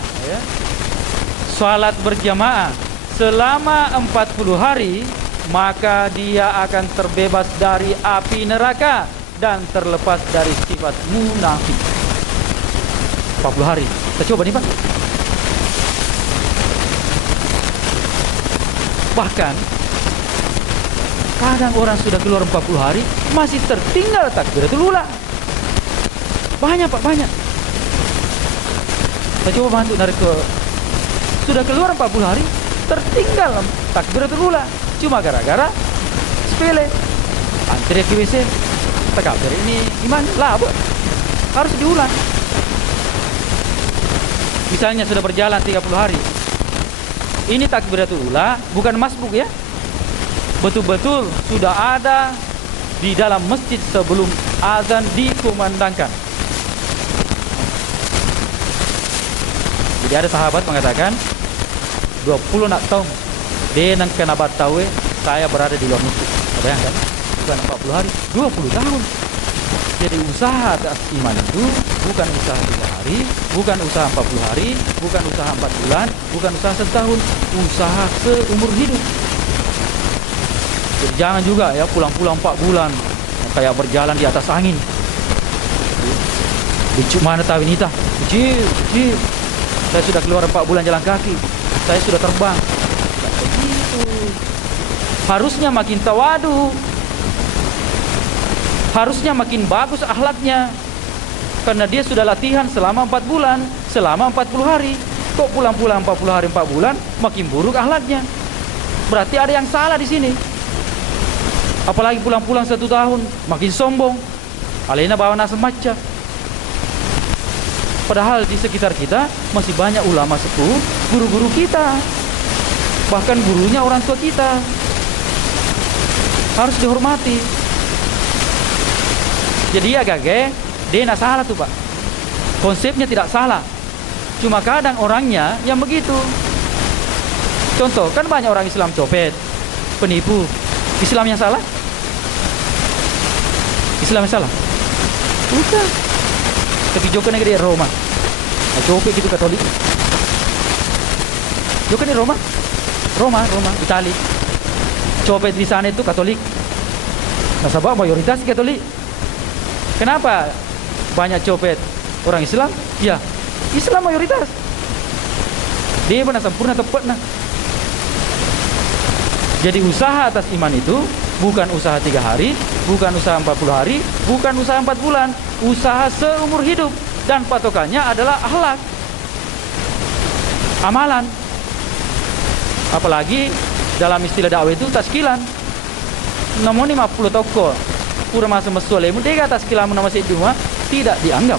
sholat berjamaah selama 40 hari, maka dia akan terbebas dari api neraka dan terlepas dari sifat munafik. 40 hari. Kita coba nih Pak. Bahkan kadang orang sudah keluar 40 hari masih tertinggal takbiratul ula. Banyak Pak, banyak. Saya coba bantu narik ke, sudah keluar 40 hari tertinggal takbiratul ula. Cuma gara-gara sepele, antri ke WC, takbir ini iman lah, harus diulang. Misalnya sudah berjalan 30 hari, ini takbiratul ula bukan masbuk ya, betul-betul sudah ada di dalam masjid sebelum azan dikumandangkan. Jadi ada sahabat mengatakan 20 nak tahun dia nang kena batawe saya berada di luar masjid. Bayangkan, bukan 40 hari, 20 tahun. Jadi usaha atas iman itu bukan usaha 3 hari, bukan usaha 40 hari, bukan usaha 4 bulan, bukan usaha setahun, usaha seumur hidup. Jadi jangan juga ya pulang-pulang 4 bulan kayak berjalan di atas angin. Bucuk mana tahu nita? Bucik. Saya sudah keluar 4 bulan jalan kaki. Saya sudah terbang. Tidak begitu. Harusnya makin tawadu. Harusnya makin bagus akhlaknya. Karena dia sudah latihan selama 4 bulan, selama 40 hari. Kok pulang-pulang 40 hari 4 bulan makin buruk akhlaknya. Berarti ada yang salah di sini. Apalagi pulang-pulang 1 tahun makin sombong. Alena bawa nasa maca. Padahal di sekitar kita masih banyak ulama sepuh, guru-guru kita. Bahkan gurunya orang tua kita. Harus dihormati. Jadi ya gage, dia nak salah tuh Pak. Konsepnya tidak salah. Cuma kadang orangnya yang begitu. Contoh, kan banyak orang Islam copet, penipu. Islam yang salah? Islam yang salah? Bukan. Tapi Joko negeri Roma. Nah, copet gitu Katolik. Joko di Roma? Roma, Itali. Copet di sana itu Katolik. Nah, sebab mayoritas Katolik. Kenapa banyak copet orang Islam? Ya, Islam mayoritas. Dia benar sempurna tepat nah. Jadi usaha atas iman itu bukan usaha 3 hari, bukan usaha 40 hari, bukan usaha 4 bulan, usaha seumur hidup. Dan patokannya adalah akhlak, amalan. Apalagi dalam istilah dakwah itu taskilan. Namun 50 toko pura masa masole mudega atas kilamu nama seduma tidak dianggap.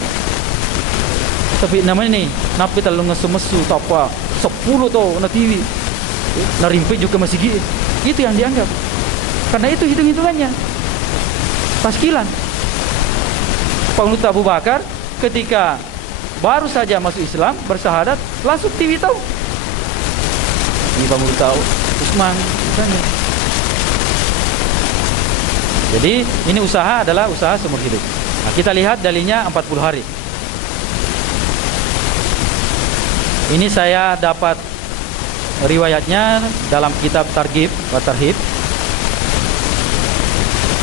Tapi namanya nih napi talung ngesu-mesu tapa 10 to na TV. Na rimpe juga masih gitu. Itu yang dianggap. Karena itu hitung-hitungannya. Taskilan. Pengulut Abu Bakar ketika baru saja masuk Islam bersyahadat langsung TV tahu. Ini pengulut tahu Utsman kan. Jadi ini usaha adalah usaha seumur hidup. Nah, kita lihat dalilnya 40 hari. Ini saya dapat riwayatnya dalam kitab Targhib wa Tarhib.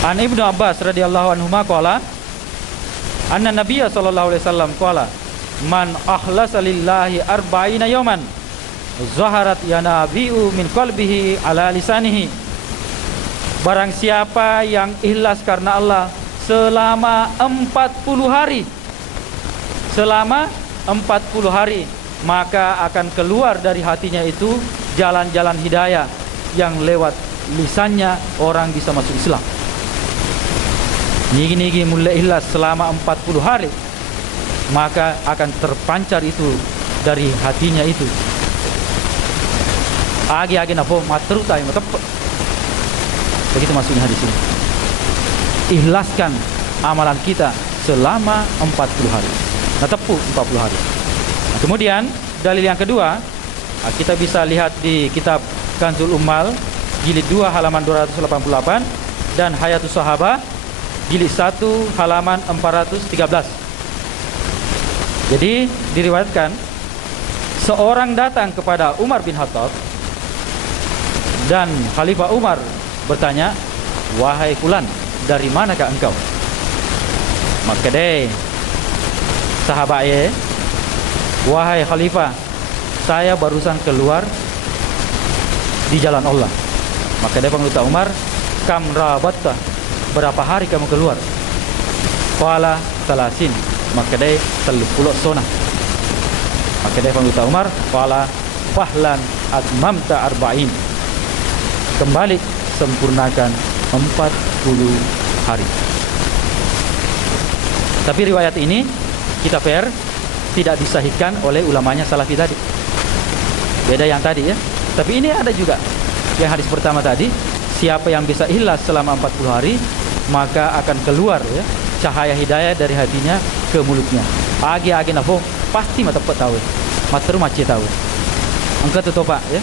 An Ibnu Abbas radhiyallahu anhuma qala anna Nabiyya sallallahu alaihi wasallam qala man akhlasa lillahi arba'ina yawman zaharat yanabi'u min qalbihi ala lisanihi. Barang siapa yang ikhlas karena Allah selama 40 hari, selama 40 hari, maka akan keluar dari hatinya itu jalan-jalan hidayah yang lewat lisannya orang bisa masuk Islam. Nigi-nigi mulai ikhlas selama 40 hari, maka akan terpancar itu dari hatinya itu. Agi-agi nafo matrutai matep. Begitu maksudnya hadis ini. Ikhlaskan amalan kita selama 40 hari. Nah, tepuh 40 hari. Nah, kemudian dalil yang kedua, kita bisa lihat di kitab Kanzul Ummal jilid 2 halaman 288 dan Hayatus Sahabah jilid 1 halaman 413. Jadi diriwayatkan seorang datang kepada Umar bin Khattab dan Khalifah Umar bertanya, "Wahai fulan, dari manakah engkau?" Maka deh sahabat, "Wahai Khalifah, saya barusan keluar di jalan Allah." Maka dia panggil Umar, "Kam rabatta, berapa hari kamu keluar?" Qala salasin, maka dia 30 sona. Maka dia panggil Umar, "Qala fahlan atmamta arba'in." Kembali sempurnakan 40 hari. Tapi riwayat ini kita fair tidak disahihkan oleh ulamanya Salafi tadi. Beda yang tadi ya. Tapi ini ada juga yang hadis pertama tadi, siapa yang bisa ikhlas selama 40 hari maka akan keluar ya cahaya hidayah dari hatinya ke mulutnya. Agi-agi nafo pasti mata tahu. Materu macet tahu. Engkau tu topak ya.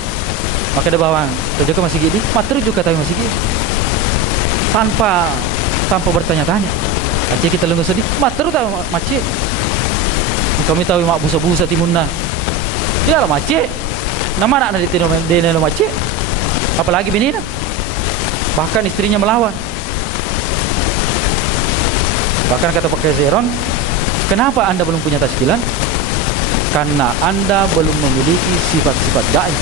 Maka dia bawang, kerja masih gini, materu juga tahu masih gini. Tanpa bertanya-tanya. Aja kita lengo sedih, materu tahu macet. Kami tahu mak busa-busa timunna. Dia lah macet. Nama anak di macet. Apalagi bini nak. Bahkan istrinya melawan. Bahkan kata pakai Zeron, kenapa anda belum punya tashkilan? Karena anda belum memiliki sifat-sifat da'i.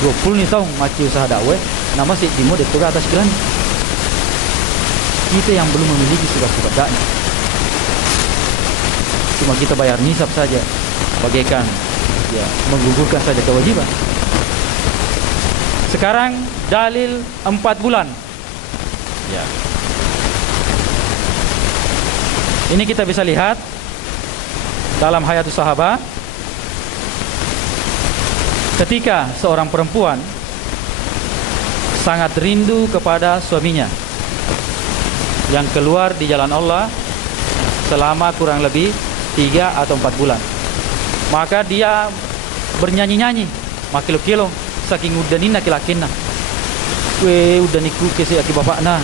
20 tahun macam usaha dakwah, nama si Timo dia turun atas jalan. Kita yang belum memiliki sifat-sifat da'i. Cuma kita bayar nisab saja, bagaikan ya menggugurkan saja kewajiban. Sekarang dalil 4 bulan. Ya. Ini kita bisa lihat dalam Hayatus Sahabah. Ketika seorang perempuan sangat rindu kepada suaminya yang keluar di jalan Allah selama kurang lebih 3 atau 4 bulan, maka dia bernyanyi-nyanyi makilo-kilo saking udanina kilakina, udaniku kesi aki bapakna,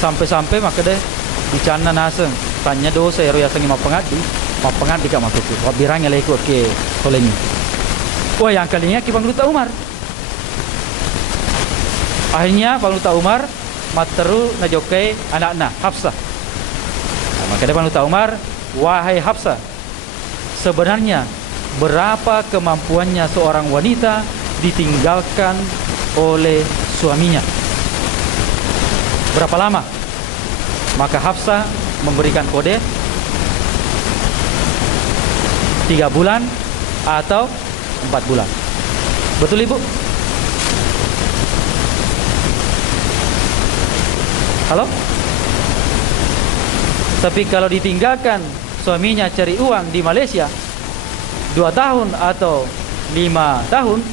sampai-sampai maka deh dicana nase tanya dosa ero ya sangi mapengadi kak masuk tu wabirangnya leku ke toleni. Wah, yang kalinya ki Bangluta Umar. Akhirnya Bangluta Umar materu najokai anak-anak Hafsah. Nah, maka dia Bangluta Umar, "Wahai Hafsah, sebenarnya berapa kemampuannya seorang wanita ditinggalkan oleh suaminya? Berapa lama?" Maka Hafsah memberikan kode 3 bulan atau 4 bulan. Betul Ibu? Halo? Tapi kalau ditinggalkan suaminya cari uang di Malaysia 2 tahun atau 5 tahun,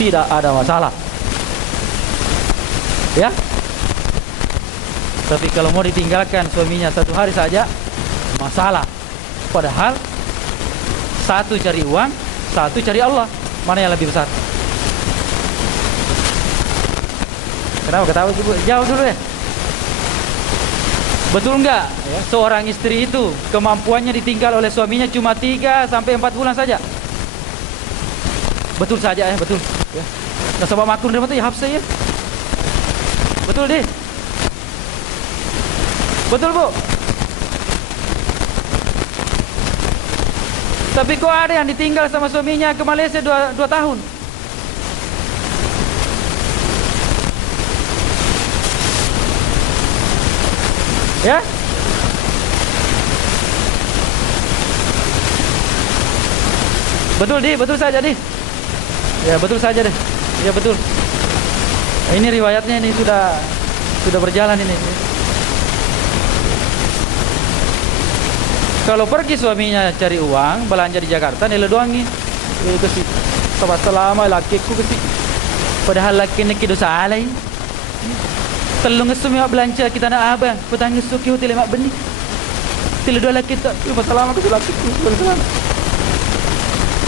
tidak ada masalah. Ya? Tapi kalau mau ditinggalkan suaminya 1 hari saja, masalah. Padahal satu cari uang, satu cari Allah. Mana yang lebih besar? Kenapa ketawa Ibu? Jawab dulu ya. Betul enggak ya, seorang istri itu kemampuannya ditinggal oleh suaminya cuma 3 sampai 4 bulan saja? Betul saja ya, betul ya. Nah, sebab makun dia ya Hafsah ya. Betul deh. Betul Bu. Tapi kok ada yang ditinggal sama suaminya ke Malaysia 2 tahun? Ya? Betul di, betul saja di. Ya betul saja deh. Ya betul. Nah, ini riwayatnya ini sudah berjalan ini. Kalau pergi suaminya cari uang, belanja di Jakarta, nilai doang nih. Itu sih. Sobat selama lakiku ke sih. Padahal laki neki dosa alai. Telung ngesum mak belanja kita nak abang, petang ngesuk ki hotel mak benih. Telu dua laki tak, masalah aku laki tu, masalah.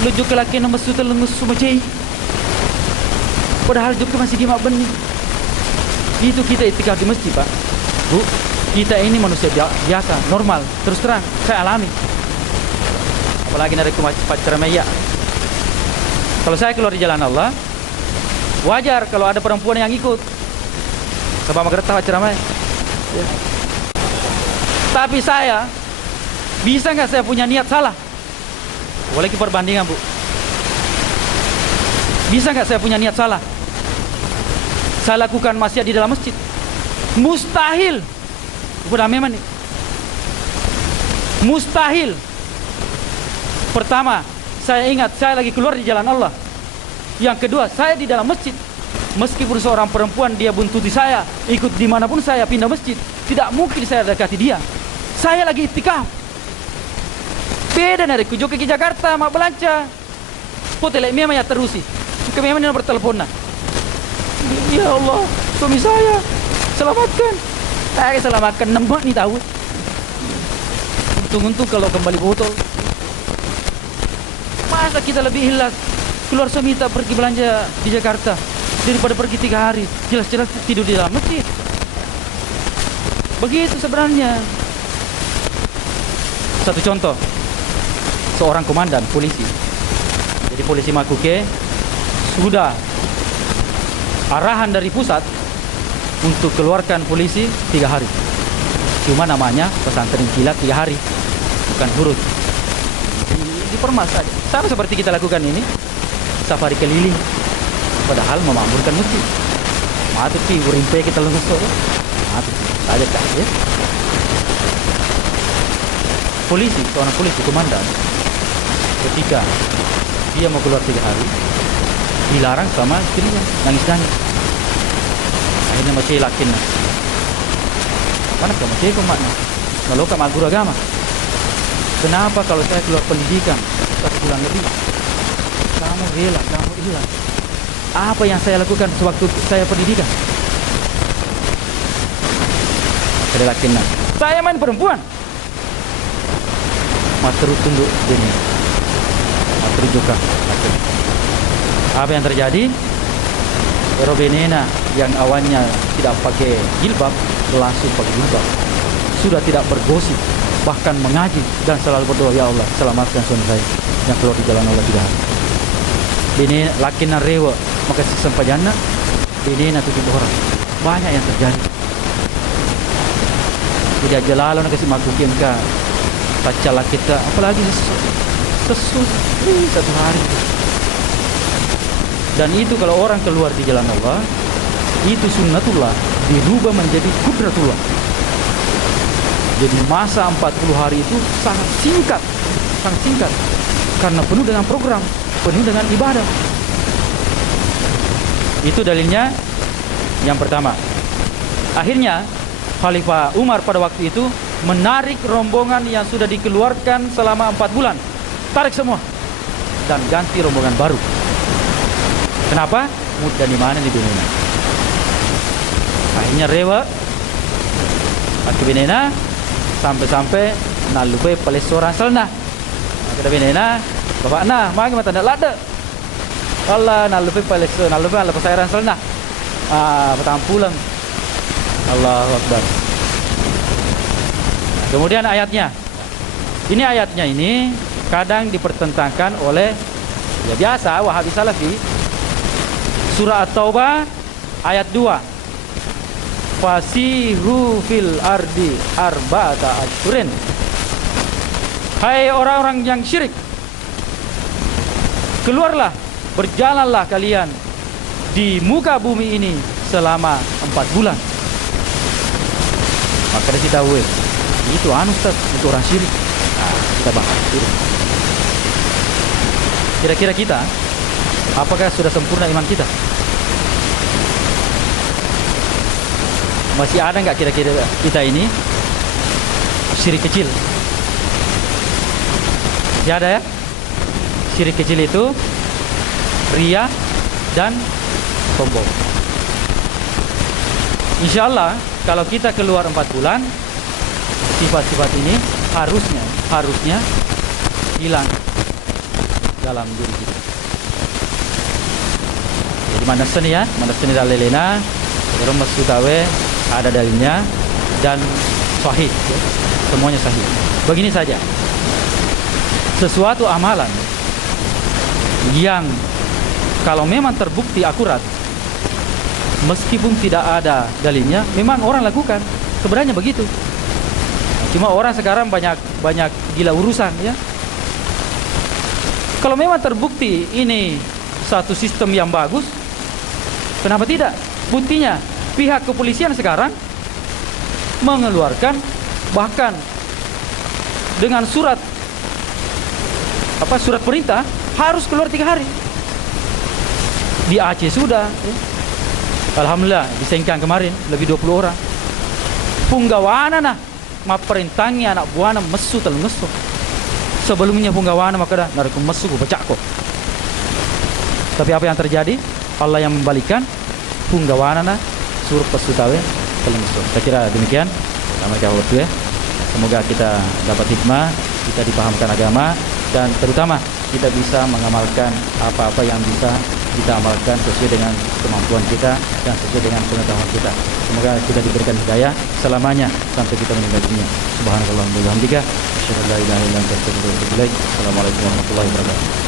Lu juga laki nombor su telung ngesum macam. Padahal juga masih di mak benih. Itu kita itikaf di masjid, Pak. Bu, kita ini manusia biasa, normal. Terus terang, saya alami. Apalagi dari pacar Maya. Kalau saya keluar di jalan Allah, wajar kalau ada perempuan yang ikut. Sebab mengerti pacar Maya. Ya. Tapi saya, bisa nggak saya punya niat salah? Boleh kita perbandingan, Bu. Bisa nggak saya punya niat salah? Saya lakukan maksiat di dalam masjid. Mustahil. Udah memang nih. Mustahil. Pertama, saya ingat saya lagi keluar di jalan Allah. Yang kedua, saya di dalam masjid. Meskipun seorang perempuan dia buntuti saya, ikut dimanapun saya pindah masjid, tidak mungkin saya dekati dia. Saya lagi itikaf. Beda dari Kujo ke Jakarta, mak belanja. Hotel memang ya terusi. Kami memang bertelepon. Ya Allah, suami saya selamatkan. Saya selamatkan nembak nih tahu. Untung-untung kalau kembali botol. Masa kita lebih ikhlas keluar suami tak pergi belanja di Jakarta daripada pergi 3 hari. Jelas-jelas tidur di dalam masjid. Begitu sebenarnya. Satu contoh, seorang komandan polisi. Jadi polisi Makuke sudah arahan dari pusat untuk keluarkan polisi 3 hari. Cuma namanya pesantren kilat 3 hari, bukan huruf. Dipermas saja. Sama seperti kita lakukan ini, safari keliling. Padahal memakmurkan masjid. Matut pi urimpe kita lemes tu. Matut saja kah ya. Polisi, seorang polisi komandan, ketika dia mau keluar 3 hari, dilarang sama istrinya, nangis-nangis. Akhirnya masih lakin. Mana kamu cekong makna? Kalau kamu guru agama. Kenapa kalau saya keluar pendidikan 1 bulan lebih, kamu rela, kamu hilang? Apa yang saya lakukan sewaktu saya pendidikan? Saya lakin. Saya main perempuan. Matru tunduk ini. Matru juga. Apa yang terjadi? Robenena yang awalnya tidak pakai jilbab langsung pakai jilbab. Sudah tidak bergosip, bahkan mengaji dan selalu berdoa, ya Allah selamatkan suami saya yang keluar di jalan Allah 3 hari. Ini lakinan rewa maka sempat jana. Ini nanti 7 orang. Banyak yang terjadi. Tidak jelalan kasih makukin ka pacalah kita, apalagi sesus 1 hari. Dan itu kalau orang keluar di jalan Allah, itu sunnatullah dirubah menjadi kudratullah. Jadi masa 40 hari itu sangat singkat, karena penuh dengan program, penuh dengan ibadah. Itu dalilnya yang pertama. Akhirnya Khalifah Umar pada waktu itu menarik rombongan yang sudah dikeluarkan selama 4 bulan, tarik semua dan ganti rombongan baru. Kenapa? Mudah di mana di Benena. Akhirnya rewa ke Benena sampai nak lupa paling seorang selna. Kita Benena, bapak nah, mari mata nak lada. Allah nak lupa paling nak lupa ala pasairan selna. Petang pulang. Allahu Akbar. Kemudian ayatnya. Ini ayatnya ini kadang dipertentangkan oleh ya biasa Wahabi Salafi. Surah At-Taubah ayat 2. Fasihu fil ardi arba'ata asyurin. Hai orang-orang yang syirik, keluarlah, berjalanlah kalian di muka bumi ini selama 4 bulan. Maka kita tahu itu Ustaz, itu orang syirik. Kita bahas syirik. Kira-kira kita apakah sudah sempurna iman kita? Masih ada nggak kira-kira kita ini syirik kecil? Ya ada ya. Syirik kecil itu riya dan sombong. Insya Allah kalau kita keluar 4 bulan, sifat-sifat ini harusnya hilang dalam diri kita. Jadi mana seni dalilena, remes sutawe ada dalilnya dan sahih, ya. Semuanya sahih. Begini saja, sesuatu amalan yang kalau memang terbukti akurat, meskipun tidak ada dalilnya, memang orang lakukan. Sebenarnya begitu. Cuma orang sekarang banyak gila urusan, ya. Kalau memang terbukti ini satu sistem yang bagus, kenapa tidak? Buktinya pihak kepolisian sekarang mengeluarkan bahkan dengan surat perintah harus keluar 3 hari. Di Aceh sudah, ya. Alhamdulillah disengkang kemarin lebih 20 orang. Punggawana nah maperintangi anak buana mesu telung ngeso. Sebelumnya punggawana maka dah narik mesu bacak kok. Tapi apa yang terjadi? Allah yang membalikan punggawana nah suruh pesutawe telung ngeso. Saya kira demikian. Sama waktu, ya. Semoga kita dapat hikmah, kita dipahamkan agama, dan terutama kita bisa mengamalkan apa-apa yang bisa kita amalkan sesuai dengan kemampuan kita dan sesuai dengan pengetahuan kita. Semoga kita diberikan hidayah selamanya sampai kita meninggal dunia. Subhanallah wa bihamdika, asyhadu an la ilaha illa anta, astaghfiruka wa atubu ilaik. Assalamualaikum warahmatullahi wabarakatuh.